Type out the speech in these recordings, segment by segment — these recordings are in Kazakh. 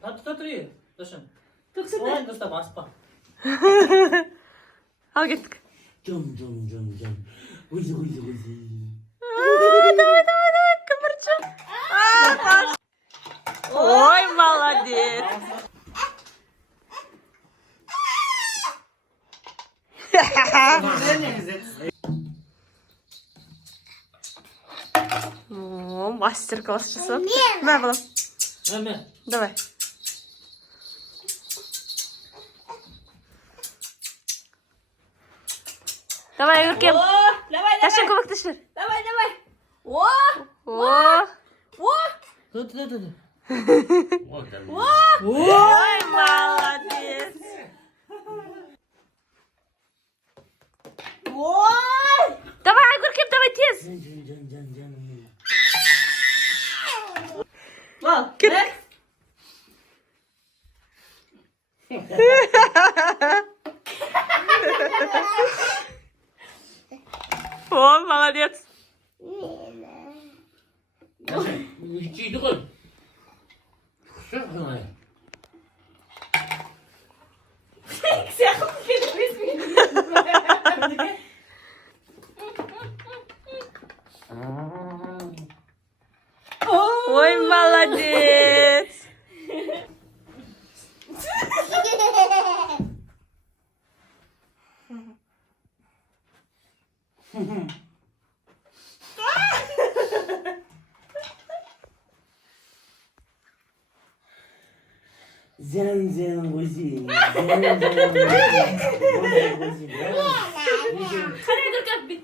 Татри. Дашан. Токсыды. Ой, достап аспа. Ал кеттік. Жом. Гузи. Давай, кімірчі. Ой, молодец. О, мастер-класс жасап. На, балам. Әме. Давай. Давай, Görkem. Давай. Ташын көмектесші. Давай. О! О, Ды. ой, молодец. Ой! Давай, Görkem, давай тез. Ал, Кет. бер. О, молодец. Жейді ғой. Шыққын. Сияқым кетіп Ой, молодец. Зен гузи. Қарай Görkem бит.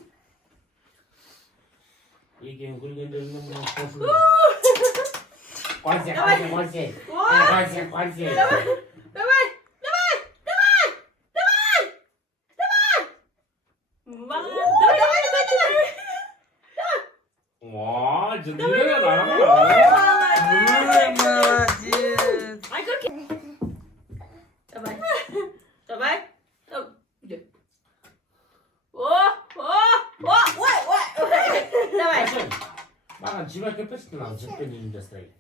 Екен күлгендерінен мына қосыл. Давай. Қосе. Давай. 와, 진짜 나랑 Ой, молодец. Ай, Görkem. Давай. Иди. Ой. Давай. маған жиырма кепесін ал, жетпен елін жасайды.